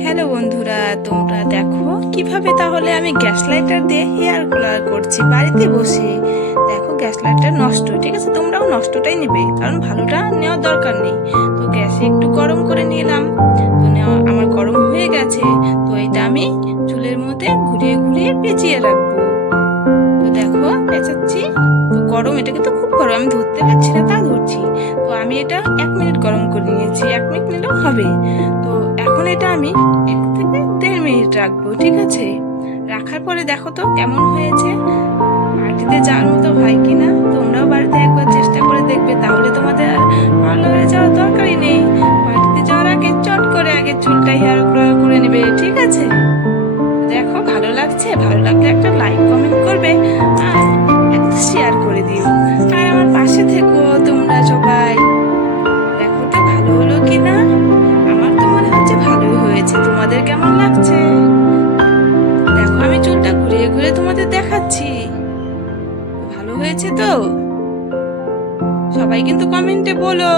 Hello বন্ধুরা, তোমরা দেখো কীভাবে তাহলে আমি গ্যাস লাইটার দিয়ে হেয়ার কালার করছি বাড়িতে বসে। দেখো গ্যাস লাইটার নষ্ট, ঠিক আছে? তোমরাও নষ্টটাই নেবে, কারণ ভালোটা নেওয়ার দরকার নেই। তো গ্যাসে একটু গরম করে নিলাম। তো আমার গরম হয়ে গেছে, তো এটা আমি চুলের মধ্যে ঘুরিয়ে ঘুরিয়ে পেঁচিয়ে রাখব। তো দেখো, পেঁচাচ্ছি। তো গরম এটা কিন্তু খুব গরম, আমি ধরতে পারছি না, তা ধরছি। তো আমি এটা এক মিনিট গরম করে নিয়েছি, এক মিনিট নিলেও হবে। তো এখন এটা আমি এক থেকে দেড় মিনিট রাখব, ঠিক আছে? রাখার পরে দেখো তো কেমন হয়েছে। পার্টিতে যাওয়ার মতো হয় কি না তোমরাও বাড়িতে একবার চেষ্টা করে দেখবে, তাহলে তোমাদের আর ভালো পার্লারে যাওয়ার দরকারই নেই। পার্টিতে যাওয়ার আগে চট করে আগে চুলটা হেয়ার করে নেবে, ঠিক আছে? দেখো, ভালো লাগছে? ভালো লাগলে একটা লাইক কমেন্ট কেমন লাগছে? দেখো, আমি চুলটা ঘুরিয়ে ঘুরে তোমাদের দেখাচ্ছি। ভালো হয়েছে তো? সবাই কিন্তু কমেন্টে বলো।